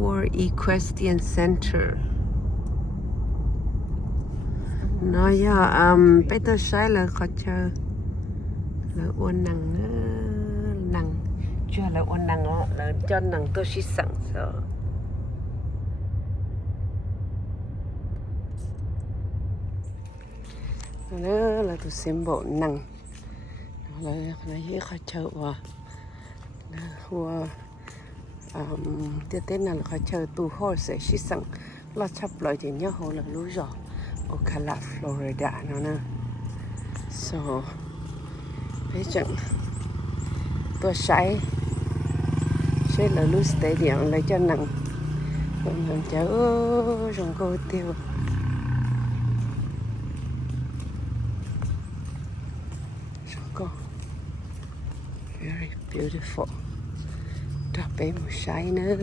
War Equestrian Center น้อยอ่ะไปตัวใช้เลยเขาเจอเลยอ้วนหนังหนังเชื่อเลยอ้วนหนังอ่ะเลยจนหนังตัวชิสังเสเลยตัวเซมโบหนังเลยที่เขาเจอว่าหัวเต้นนั่นเขาเจอตู้ห่อเสียชิสังเราชับลอยถึงเนี่ยเขาเลยรู้จ่อโอคาลาฟลอริดาเนาะนะ so ไปจังตัวใช้là lúc tới điểm lấy cho nặng còn cháu trong cô tiêu trong cô very beautiful đặc biệt một trái nữa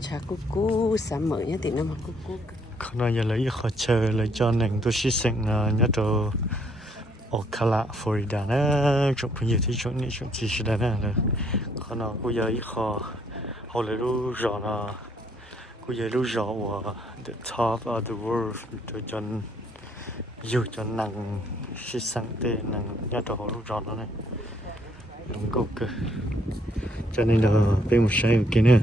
cha cuckoo sắm mới nhá thì nó mà cuckoo không nói giờ lấy khó chơi lấy cho nặng tôi xí xịn nhớ đồ Ocala Florida nè chụp nhiều thì chụp này chụp chỉ là nè còn nó bây giờ ít khó họ lấy lúc rõ nó bây giờ lúc rõ và the top of the world tôi chọn nhiều chọn nặng xí xăng tê nặng nhớ đồ họ lúc rõ nó này đúng không cơ cho nên là bên một sai kia nữa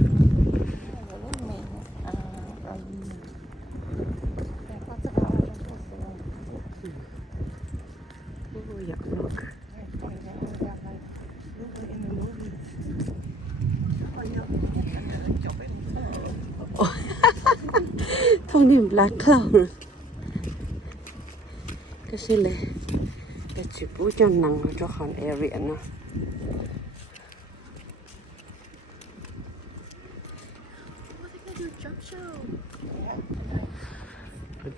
Tony Black Cloud cái gì này cái chữ bút cho nặng cho hòn area nó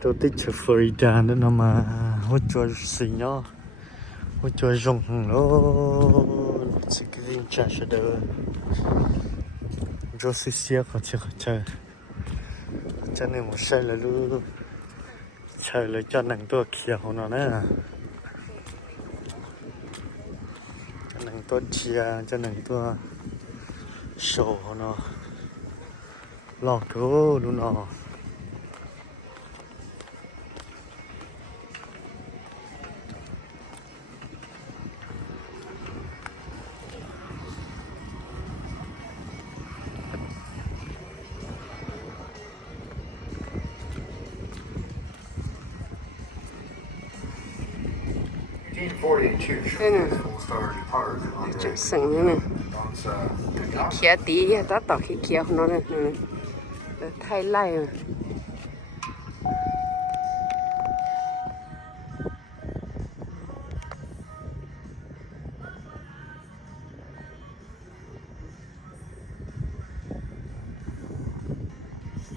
tôi thích chơi Florida nữa mà hốt cho xì nhá hốt cho rồng nó chỉ cái gì chả sẽ được cho xì xì có chơi cho nên một sai là luôn chơi lấy cho nặngตัวเขียวnó nè cho nặngตัวเชียcho nặngตัวโชว์nóหลอกดูดูnó thế nè chắc sừng nữa nè khía tí ta tỏ khía nó nè thay lại rồi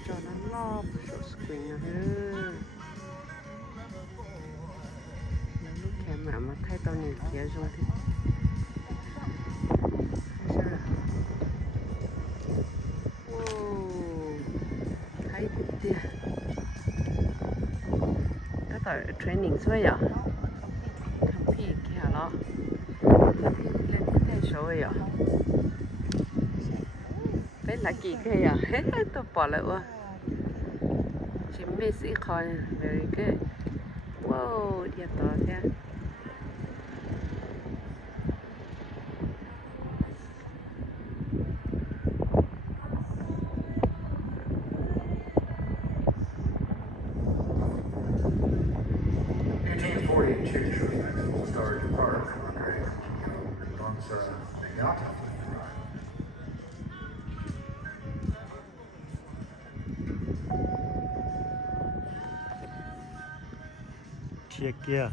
cho nó lo cho screen nữa mà thay tao này kia rồi thì sao là wow thấy tiền đã tao training rồi à Khammee kia lo lên thay số rồi à bé là kỳ kia à hết tao bỏ lại quá chỉ biết sĩ coi very good wow đẹp to thế kia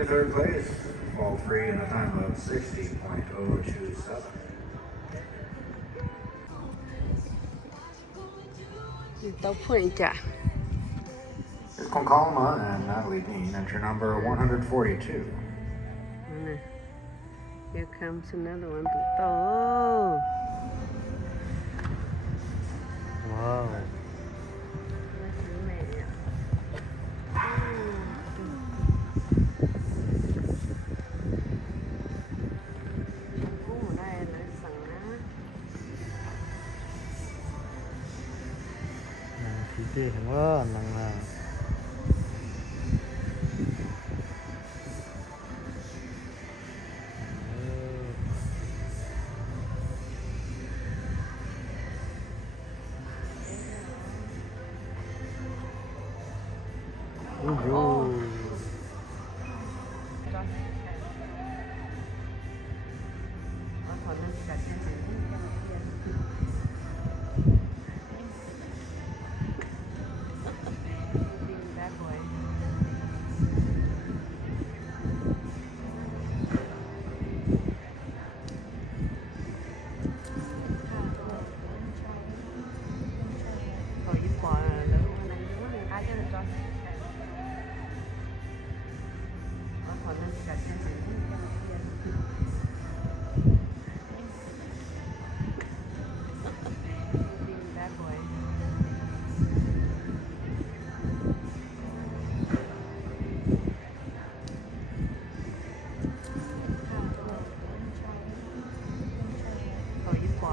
to third place, fall free in a time of 60.027. 到pointจ้ะ Here's Khammee and Natalie Dean, entry number 142. Here comes another one. Oh. Wow. Thì tiền quá nặng là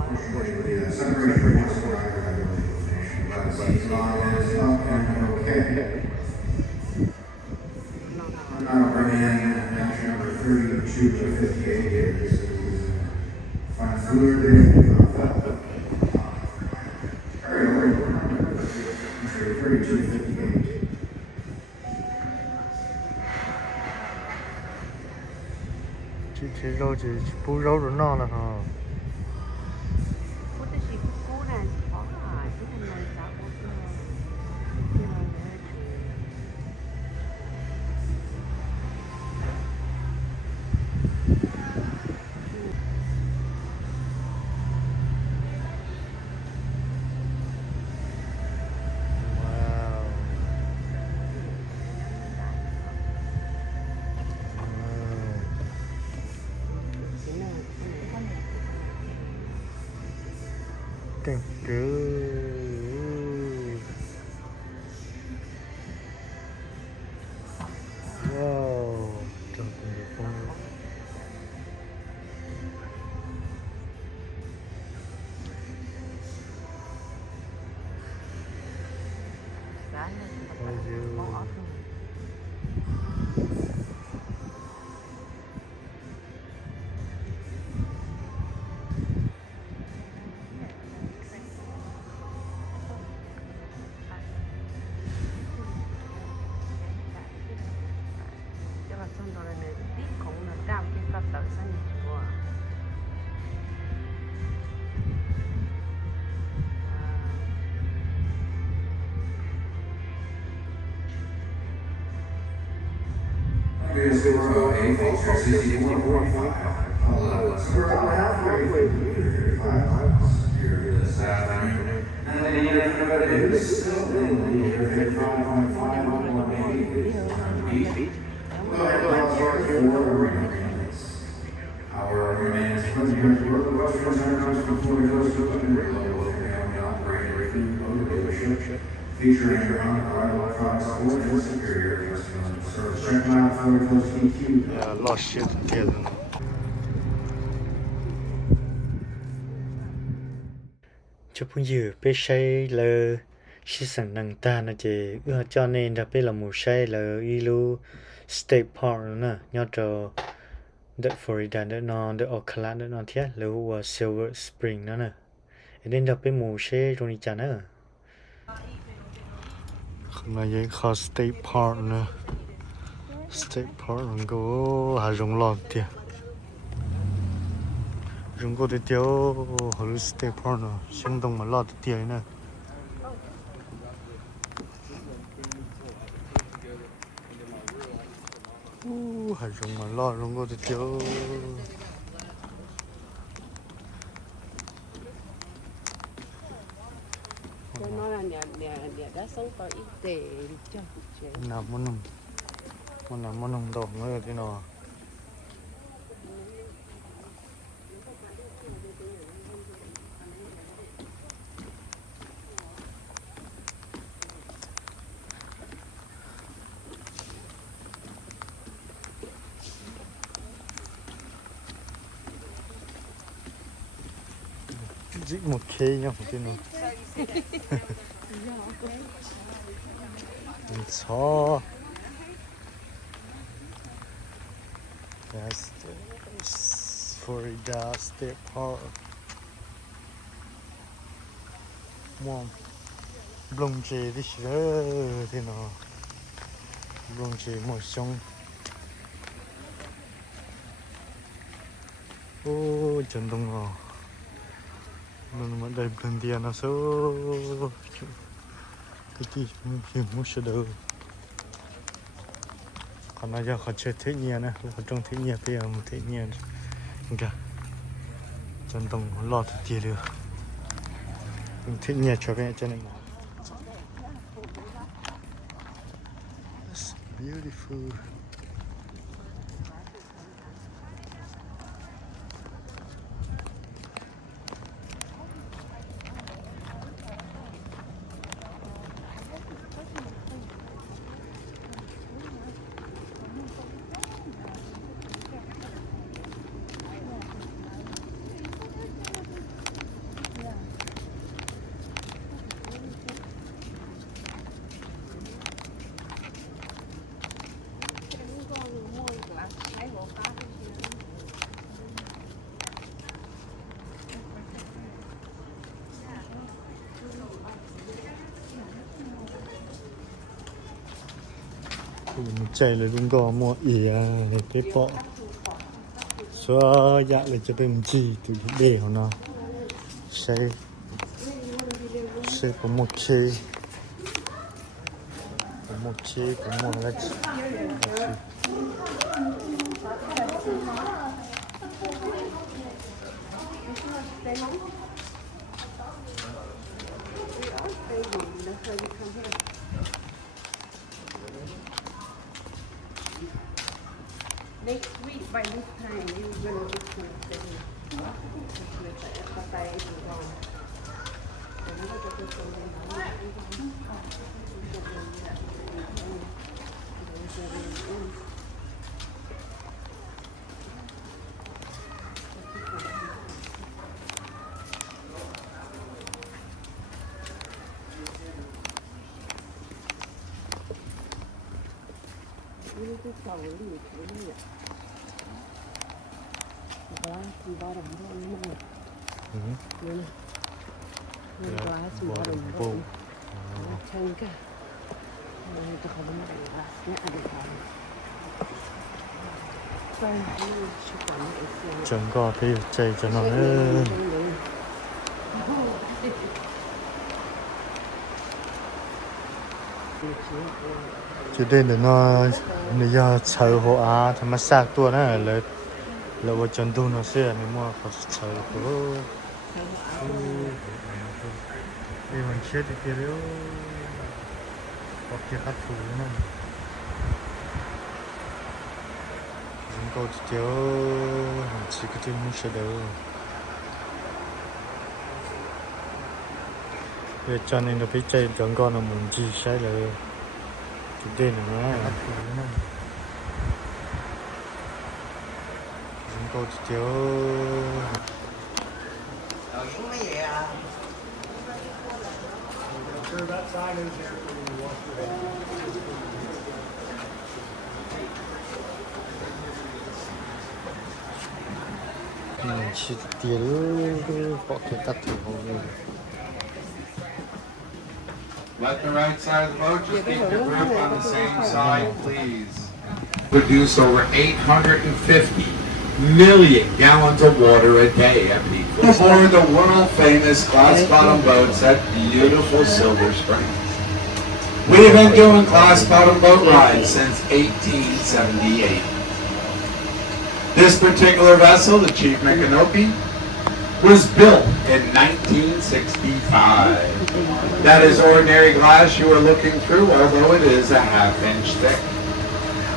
Unfortunately, the separation was but as long as it's up and okay. I'm not bringing in entry number 32 to 58. This is fine fluid there. Very low. Entry 32 to 58. chị rau chị bù rau rồi no là hả Thank you. Wow, trong cùng được không? Here's the row, A feature 64.5. We're about halfway through the 35 here this afternoon. And the indicator is still in the 55.5 on 180 feet. We'll have about 4 minutes. Our remains from here to the western center before it goes to the reload family operated food dealership. Featuring around arrival products for the superior customer service. Check them out for those EQ. Yeah, lost shit again. Chụp những gì bé say là sĩ sản năng ta nó chỉ cho nên là bé là một say là ilu state park nè nhớ cho the Florida đó nó the Oakland đó nó thế là Silver Spring đó nè nên là bé một say rồi đi chán nữa không là gì khó state park nè state park nó có hà rong lọt tiệt rong có thể tiêu hồi state park nó sinh động mà lọt tiệt nè Hải rồng mà lo rồng ngô thì thiếu. Cho nó là nhà đã sống có ít tệ cho chị. Nằm món nồng đỏ nữa thế nào. Dĩ một khê nhau thế nào. So that's the Florida State Park. Mom, blong chê đi chơi thế nào. Blong chê một sông. Ô chân đông ngò. Mình mà đầy bên tiền nó số. Cái gì mình muốn sẽ đâu. Còn bây giờ họ chơi thế nhiên nè, họ trong thế nhiên bây giờ một thế nhiên, kìa, chân đồng lo thật tiền được, thế nhiên cho bé cho nên. It's beautiful. Chạy là đúng có mua ỉ này cái bọ xóa dạ lại cho bên gì từ để họ nào sẽ có một chê có một cái Next week by this time you're gonna look for the chẳng có thì chạy cho nó chỉ đến để nó bây giờ chờ họ thằng mà sạc tua nữa là vào chân tu nó sẽ nên mua có chờ của đi mình chết thì kia đó có kia cắt thủ nữa chúng tôi chỉ có thể mua xe đâu về cho nên nó phải chạy chẳng con là mình chỉ sai là chủ đề nữa cắt thủ nữa chúng tôi chỉ chỉ tiền bỏ cái cắt thủ không. Let the right side of the boat just keep the group on the same side, please. Produce over 850 million gallons of water a day at peak. Aboard the world-famous glass-bottom boats at beautiful Silver Springs. We've been doing glass-bottom boat rides since 1878. This particular vessel, the Chief Micanopy, was built in 1965. That is ordinary glass you are looking through, although it is a ½ inch thick.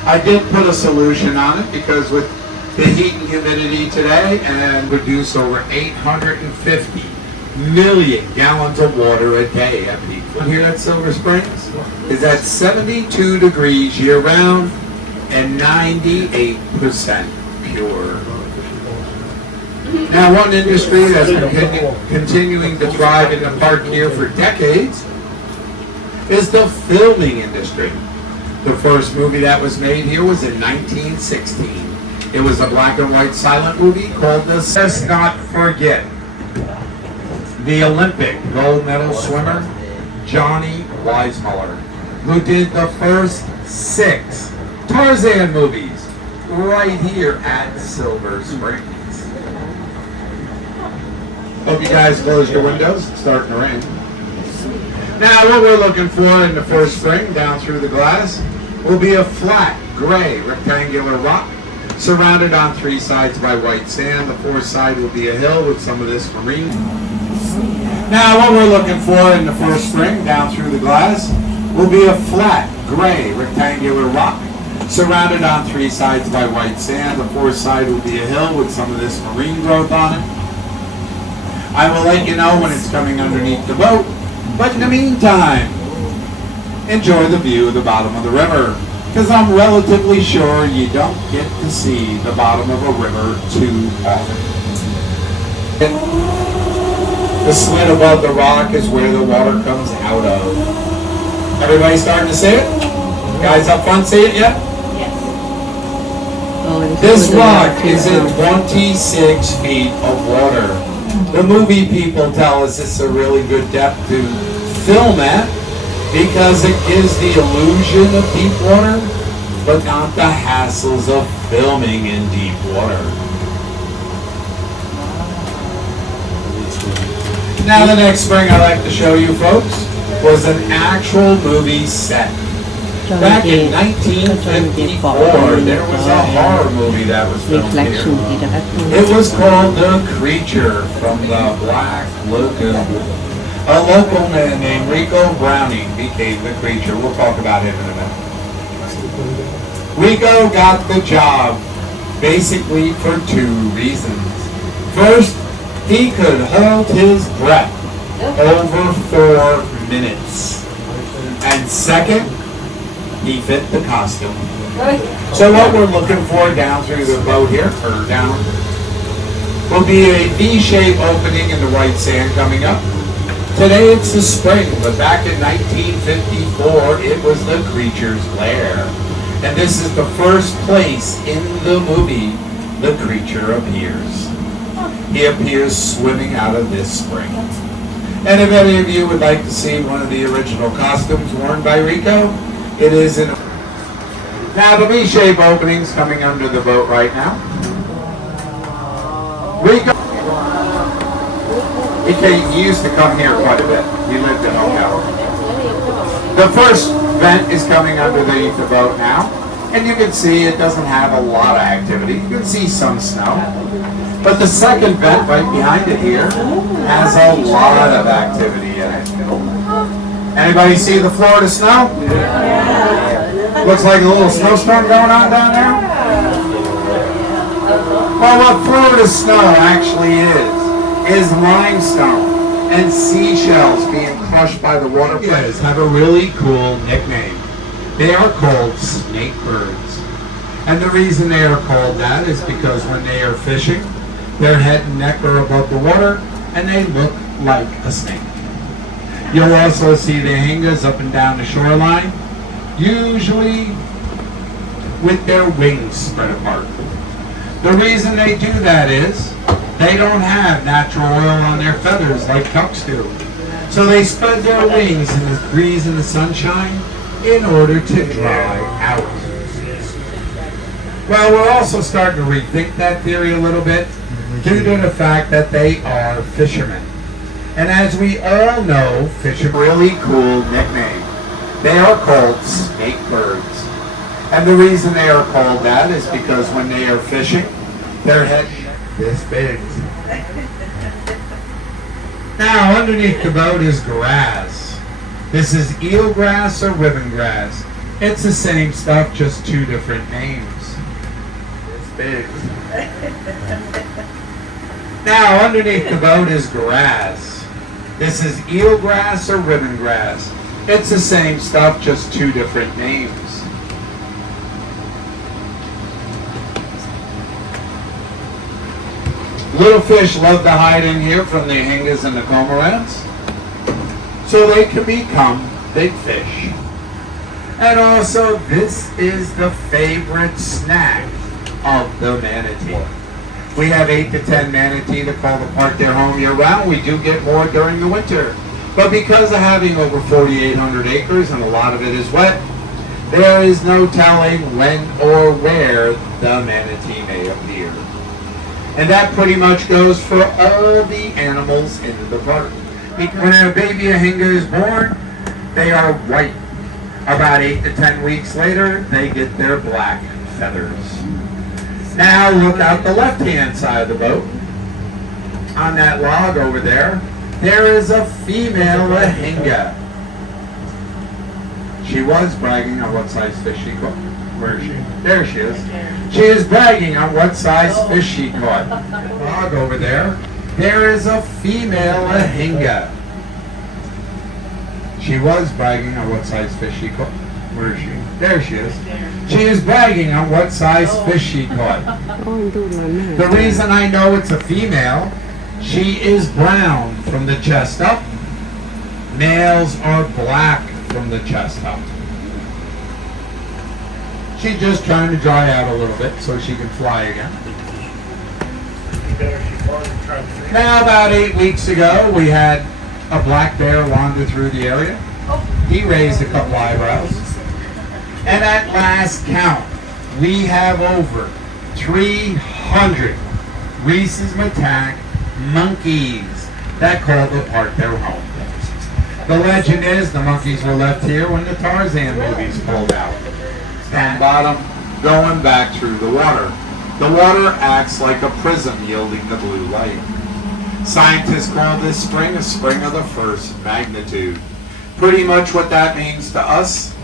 I did put a solution on it because with the heat and humidity today, and produce over 850 million gallons of water a day at peak. Here at Silver Springs is at 72 degrees year-round and 98% pure. Now, one industry that's been continuing to thrive in the park here for decades is the filming industry. The first movie that was made here was in 1916. It was a black and white silent movie called Let's Not Forget the Olympic gold medal swimmer, Johnny Weissmuller, who did the first 6 Tarzan movies right here at Silver Springs. Hope you guys closed your windows. It's starting to rain. Now, what we're looking for in the first spring down through the glass will be a flat, gray, rectangular rock surrounded on 3 sides by white sand. The 4th side will be a hill with some of this marine. Now, what we're looking for in the first spring down through the glass will be a flat, gray, rectangular rock surrounded on 3 sides by white sand. The 4th side will be a hill with some of this marine growth on it. I will let you know when it's coming underneath the boat, but in the meantime, enjoy the view of the bottom of the river, because I'm relatively sure you don't get to see the bottom of a river too often. The slit above the rock is where the water comes out of. Everybody starting to see it? Guys up front see it yet? This rock is in 26 feet of water. The movie people tell us it's a really good depth to film at because it gives the illusion of deep water, but not the hassles of filming in deep water. Now the next spring I'd like to show you folks was an actual movie set. Back in 1954, there was a horror movie that was filmed here. It was called The Creature from the Black Lagoon. A local man named Rico Browning became the creature. We'll talk about him in a minute. Rico got the job basically for 2 reasons. First, he could hold his breath over 4 minutes. And second, he fit the costume. So what we're looking for down through the boat here, or down, will be a V-shaped opening in the white sand coming up. Today it's the spring, but back in 1954, it was the creature's lair. And this is the first place in the movie the creature appears. He appears swimming out of this spring. And if any of you would like to see one of the original costumes worn by Rico, it is in. Now the V-shaped opening's coming under the boat right now. Rico, he used to come here quite a bit. He lived in Ocala. The first vent is coming underneath the boat now, and you can see it doesn't have a lot of activity. You can see some snow. But the second vent right behind it here has a lot of activity in it. Anybody see the Florida snow? Yeah. Looks like a little snowstorm going on down there. Well, what Florida snow actually is limestone and seashells being crushed by the water. You guys have a really cool nickname. They are called snake birds. And the reason they are called that is because when they are fishing, their head and neck are above the water, and they look like a snake. You'll also see the hingas up and down the shoreline, usually with their wings spread apart. The reason they do that is they don't have natural oil on their feathers like ducks do. So they spread their wings in the breeze and the sunshine in order to dry out. Well, we're also starting to rethink that theory a little bit due to the fact that they are fishermen. And as we all know, fishermen have a really cool nickname. They are called snake birds. And the reason they are called that is because when they are fishing, Their head this big. Now, underneath the boat is grass. This is eelgrass or ribbon grass. It's the same stuff, just two different names. This big. Now, underneath the boat is grass. This is eelgrass or ribbon grass. It's the same stuff, just two different names. Little fish love to hide in here from the hingas and the cormorants, so they can become big fish. And also, this is the favorite snack of the manatee. We have 8 to 10 manatee that call the park their home year-round. We do get more during the winter. But because of having over 4,800 acres and a lot of it is wet, there is no telling when or where the manatee may appear. And that pretty much goes for all the animals in the park. When a baby ahinga is born, they are white. About 8 to 10 weeks later, they get their black feathers. Now look out the left-hand side of the boat. On that log over there, there is a female ahinga. She was bragging on what size fish she caught. Where is she? There she is. She is bragging on what size fish she caught. Log over there. There is a female ahinga. She was bragging on what size fish she caught. Where is she? There she is. She is bragging on what size fish she caught. The reason I know it's a female, she is brown from the chest up. Males are black from the chest up. She's just trying to dry out a little bit so she can fly again. Now, about 8 weeks ago, we had a black bear wander through the area. He raised a couple eyebrows. And at last count, we have over 300 rhesus macaque monkeys that call the park their home. The legend is the monkeys were left here when the Tarzan movies pulled out. And bottom, going back through the water. The water acts like a prism yielding the blue light. Scientists call this spring a spring of the first magnitude. Pretty much what that means to us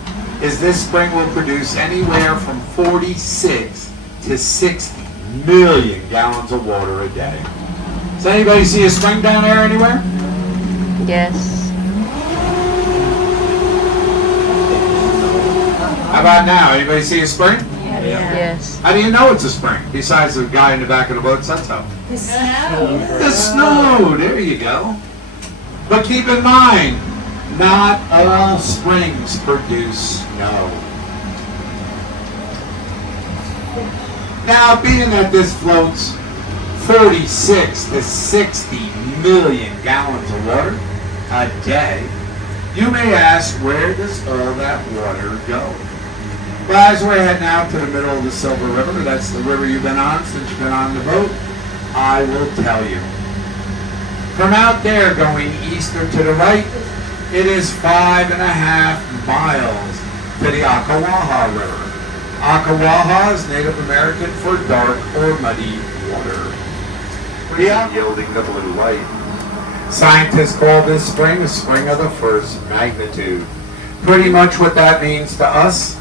is this spring will produce anywhere from 46 to 60 million gallons of water a day. Does anybody see a spring down there anywhere? Yes. How about now? Anybody see a spring? Yes. How do you know it's a spring? Besides the guy in the back of the boat said so. The snow. The snow, there you go. But keep in mind, not all springs produce snow. Now, being that this floats 46 to 60 million gallons of water a day, you may ask, where does all that water go? Well, as we're heading out to the middle of the Silver River, that's the river you've been on since you've been on the boat, I will tell you. From out there going east or to the right, it is 5.5 miles to the Ocklawaha River. Ocklawaha is Native American for dark or muddy water. Yielding the blue light. Scientists call this spring a spring of the first magnitude. Pretty much what that means to us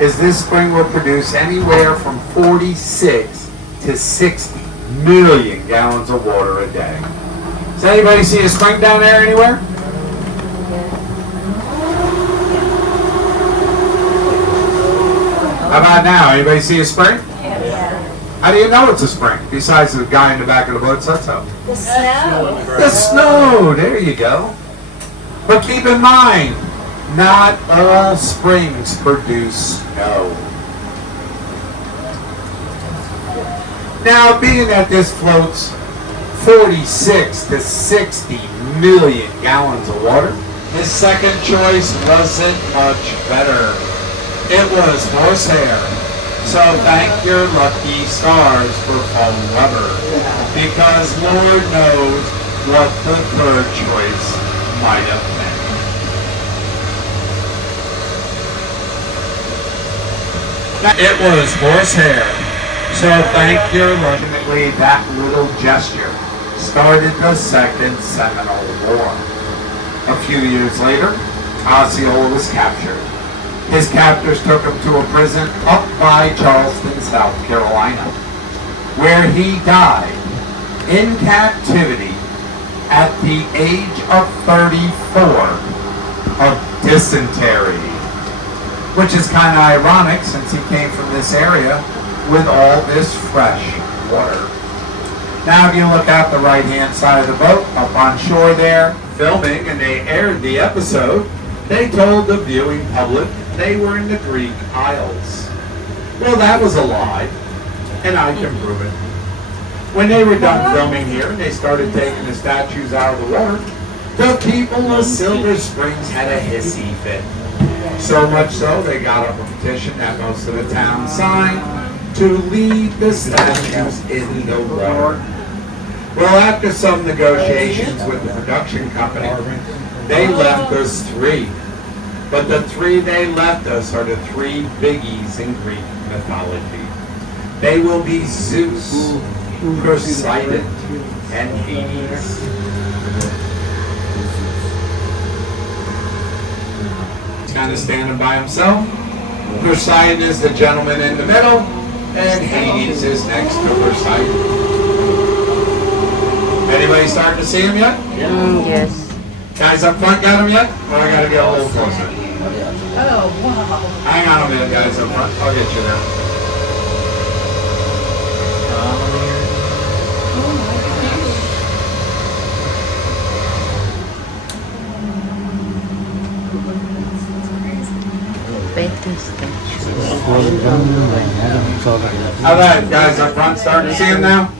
is this spring will produce anywhere from 46 to 60 million gallons of water a day. Does anybody see a spring down there anywhere? How about now? Anybody see a spring? How do you know it's a spring? Besides the guy in the back of the boat said so. The snow. The snow, there you go. But keep in mind, not all springs produce snow. Now, being that this floats 46 to 60 million gallons of water, his second choice wasn't much better. It was horsehair. So thank your lucky stars for Paul Weber, because Lord knows what the third choice might have been. It was horsehair. So thank your lucky Ironically, that little gesture started the Second Seminole War. A few years later, Osceola was captured. His captors took him to a prison up by Charleston, South Carolina, where he died in captivity at the age of 34 of dysentery, which is kind of ironic since he came from this area with all this fresh water. Now if you look out the right-hand side of the boat, up on shore there, filming, and they aired the episode, they told the viewing public they were in the Greek Isles. Well, that was a lie, and I can prove it. When they were done filming here and they started taking the statues out of the water, the people of Silver Springs had a hissy fit. So much so, they got up a petition that most of the town signed to leave the statues in the water. Well, after some negotiations with the production company, they left us 3. But the 3 they left us are the 3 biggies in Greek mythology. They will be Zeus, Poseidon, and Hades. He's kind of standing by himself. Poseidon is the gentleman in the middle, and Hades is next to Poseidon. Anybody starting to see him yet? Yes. Guys up front got him yet? Or I gotta get a little closer? Oh, wow. Hang on a minute, guys up front. I'll get you there. Better statue. All right, guys up front starting to see him now?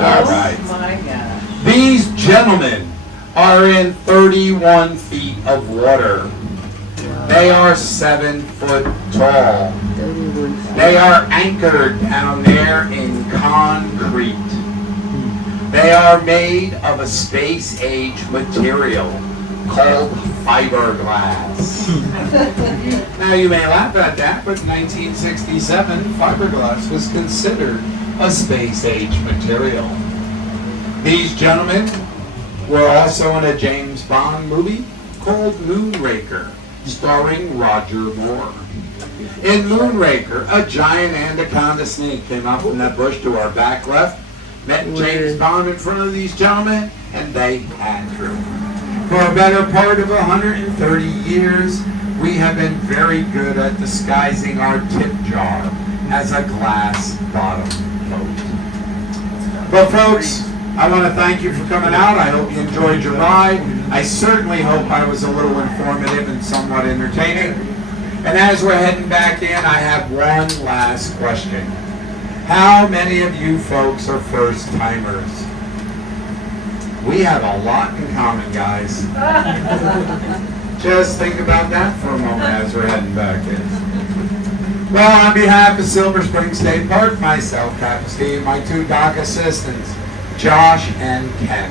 All right. My God. These gentlemen are in 31 feet of water. They are 7 foot tall. 31. They are anchored down there in concrete. They are made of a space-age material called fiberglass. Now you may laugh at that, but in 1967, fiberglass was considered a space-age material. These gentlemen were also in a James Bond movie called Moonraker, starring Roger Moore. In Moonraker, a giant anaconda snake came out from that bush to our back left, met James Bond in front of these gentlemen, and they had through. For a better part of 130 years, we have been very good at disguising our tip jar as a glass bottom boat. But folks, I want to thank you for coming out. I hope you enjoyed your ride. I certainly hope I was a little informative and somewhat entertaining. And as we're heading back in, I have one last question. How many of you folks are first timers? We have a lot in common, guys. Just think about that for a moment as we're heading back in. Well, on behalf of Silver Spring State Park, myself, Captain Steve, my 2 dock assistants, Josh and Ken.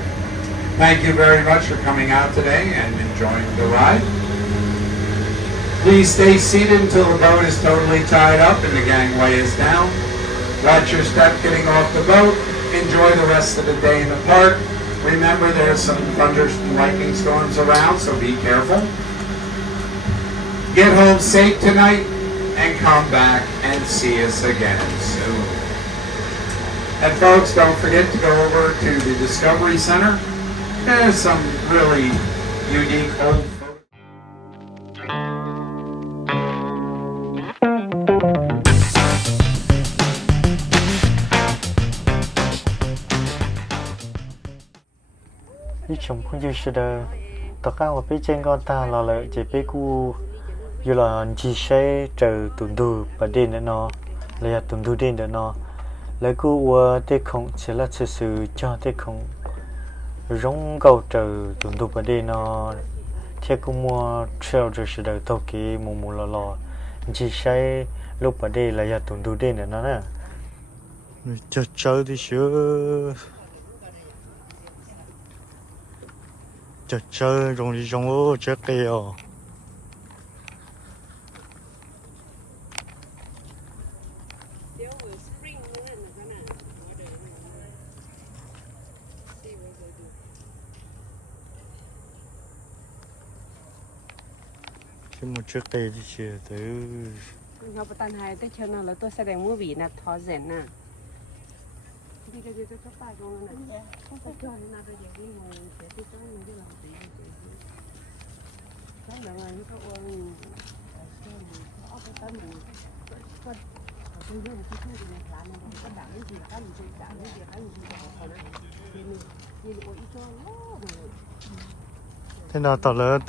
Thank you very much for coming out today and enjoying the ride. Please stay seated until the boat is totally tied up and the gangway is down. Watch your step getting off the boat. Enjoy the rest of the day in the park. Remember, there's some thunder and lightning storms around, so be careful. Get home safe tonight and come back and see us again soon. And folks, don't forget to go over to the Discovery Center. There's some really unique old photos. Ý chồng cũng như sẽ đờ tất cả một bên trên con ta là lợi chỉ bên cu như là chỉ sẽ chờ tuần thu và đêm nữa nó là tuần thu đêm nữa nó lấy cu tê không sẽ là sự cho tê không giống cầu chờ tuần thu và đêm nó theo cũng mua treo rồi sẽ đờ tàu kì mù lò chỉ sẽ lúc và đêm là tuần thu đêm nữa nó nè chờ thì sure chơi rong đi rong ô chơi kêu chứ một chiếc tay thì chỉ tới เราประทานไทยแต่เชิญเราแล้วตัวแสดงมูวี่นะทอเซนน่ะดีเดี๋ยวจะป้าตรงนั้นน่ะเขาจอยนะแต่เดี๋ยวนี้มองเสียที่จ้องมันที่เราตีจ้องแบบว่าเขาโอนเอาไปตั้งอยู่ก็เป็นเรื่องที่พูดในร้านมันก็ด่าไม่ดีแล้วก็อยู่ในด่าไม่ดีแล้วอยู่ในเขานะนี่โอ้ยจ้องโอ้เลย thế nào tỏ lỡ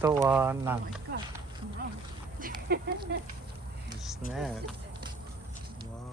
tôi nặng snap wow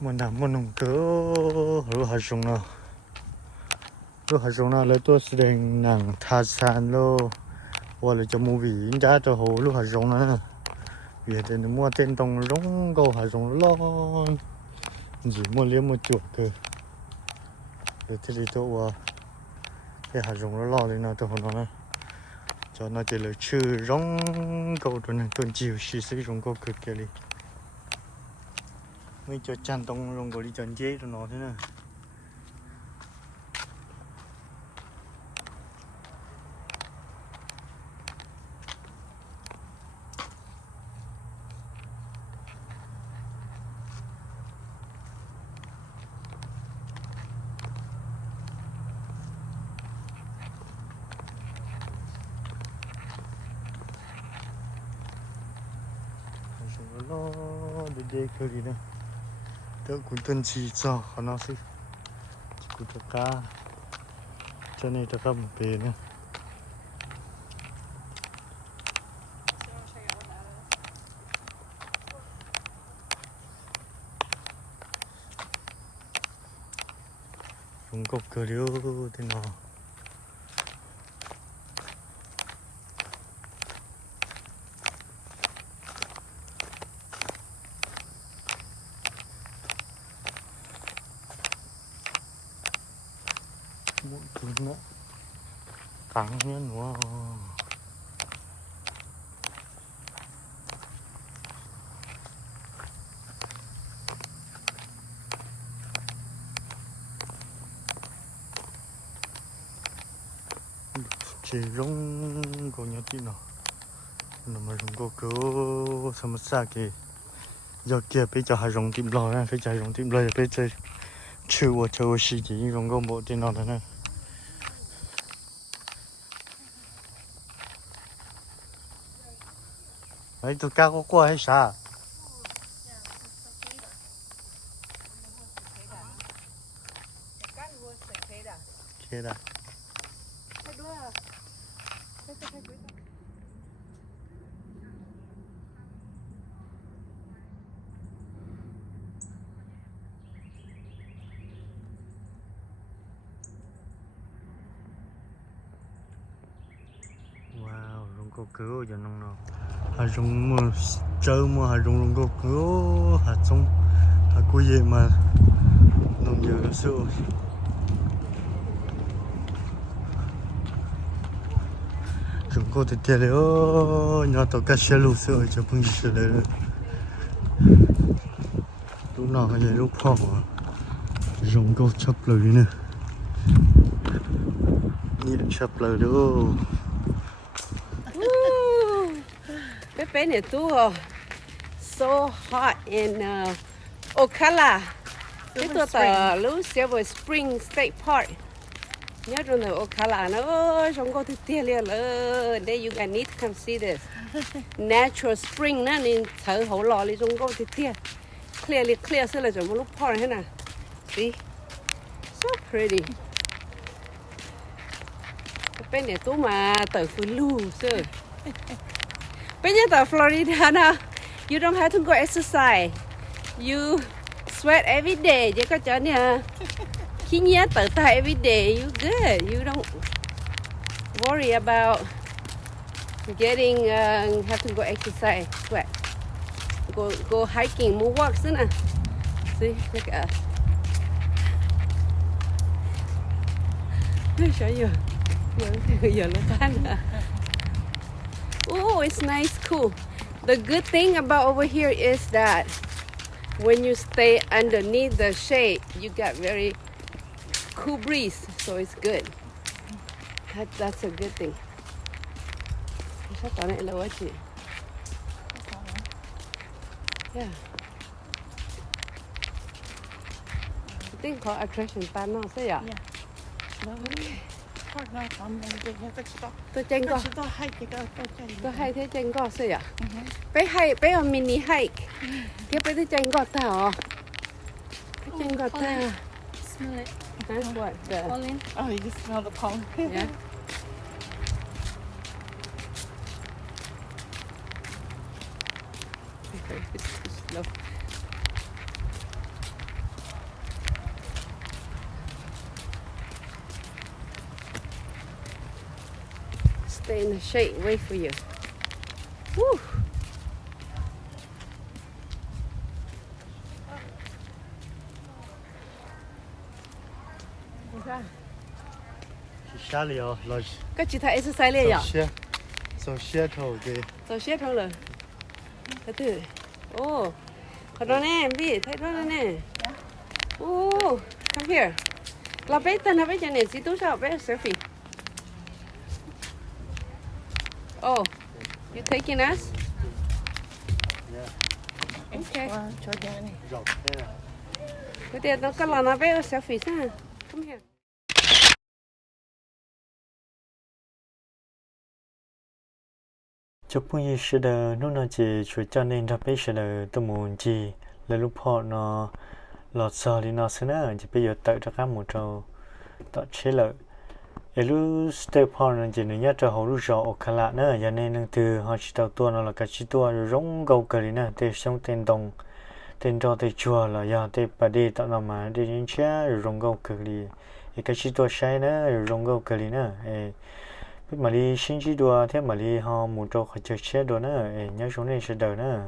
mình làm một nông cớ rồi hạt giống nào lấy tôi sẽ đánh nàng thà san lo hoặc là cho mua vị giá cho hồ lúc hạt giống nữa vì thế nên mua tên tông giống câu hạt giống lo chỉ mua liếm một chuột cơ rồi thế thì tôi cái hạt giống lo thì nó cho hồ nó cho nó chỉ là chữ giống câu rồi này tuần chiều xí xí giống câu cực kia đi mấy cho chăn tông rong gọi đi chăn dế cho nó thế này nó để khơi đi nè tớ cũng tuân chỉ cho nó chứ cũng cho cá cho nên cho cá một bể nữa dùng cục cửa điếu thế nào mũi cứng nữa cắn nhân wow chỉ rong có nhớ tí nào nó mà rong có cứu sao mà xa kì giờ kia bây giờ hay rong tìm lòi phải chạy rong tìm lòi bây giờ chưa xí chỉ rong có bộ tí nào đó nè ấy tôi cá có qua hay sao kia đây wow rong có cứu cho nó nào hạt giống mà chơi mà hạt giống rong có cứu hạt giống hạt cuối gì mà nông nhiều nó sữa rong có thể tiền đấy nhỏ tàu cá xe lú sữa cho phương tiện đấy lúc nào cái gì lúc phong à rong có chấp lời nữa nhẹ chấp lời đó Pepe ne tu so hot in Ocala. Cáiตัวtờ Blue Silver Spring State Park. Nhớ trong là Ocala nó trong có thực tiết liền là đây you guys need to come see this natural spring nè nên thở hậu lò đi trong có thực tiết clear sẽ là trong một lúc park thế nào see so pretty. Pepe ne tu mà tờ Fulu sơ. Bây giờ tại Florida now, you don't have to go exercise. You sweat every day. Chứ có cho nè. Khi nhớ tự tay every day, you good. You don't worry about getting have to go exercise, sweat. Go hiking, more walks, isn't it? See, look at us. Let me show you. Oh, it's nice, cool. The good thing about over here is that when you stay underneath the shade, you get very cool breeze, so it's good. That's a good thing. Yeah. I think called attraction tan nó sẽ à? Tôi tranh co. Tôi hay thế tranh co sẽ à? Bé ở mini hike. Cái bé tôi tranh co ta hả? Cái tranh co ta. Smell it. That's what the. Pauline. Oh, you can smell the pollen. Yeah. Okay, it's slow. Stay in the shade, wait for you. Woo! xa liều là Các chị thấy exercise liền à? số xe thôi thì Rồi xếp không rồi. Từ từ. Ô, thật đó nè, biết, thấy đó nè. Ô, come here. Là bé tên là bé cho nên, tú sao bé selfie. Oh, you taking us? Okay. Jordani. rộng thế nào Cái tiền nó có là bé selfie sao? Come here. chụp như sẽ đờ nó nói chỉ chủ cho nên đặc biệt sẽ đờ tôi muốn chỉ là lúc họ nó lọt sờ đi nó sẽ nè chỉ bây giờ tự cho các một trâu tạo chế lợi lúc step họ nó chỉ nếu nhớ cho họ lúc rõ ở lạ nữa cho nên từ họ chỉ tàu tua nó là cái chỉ tua giống gấu cờ đi nè từ trong tên đồng tên cho tên chùa là giờ tên bà đi tạo nào mà đi đến chia giống gấu cờ đi cái chỉ tua sai nữa giống gấu cờ đi nè biết mà đi sinh chỉ đùa thế mà đi họ một trâu khỏi chơi xe đùa nữa nhớ xuống này sẽ đỡ nữa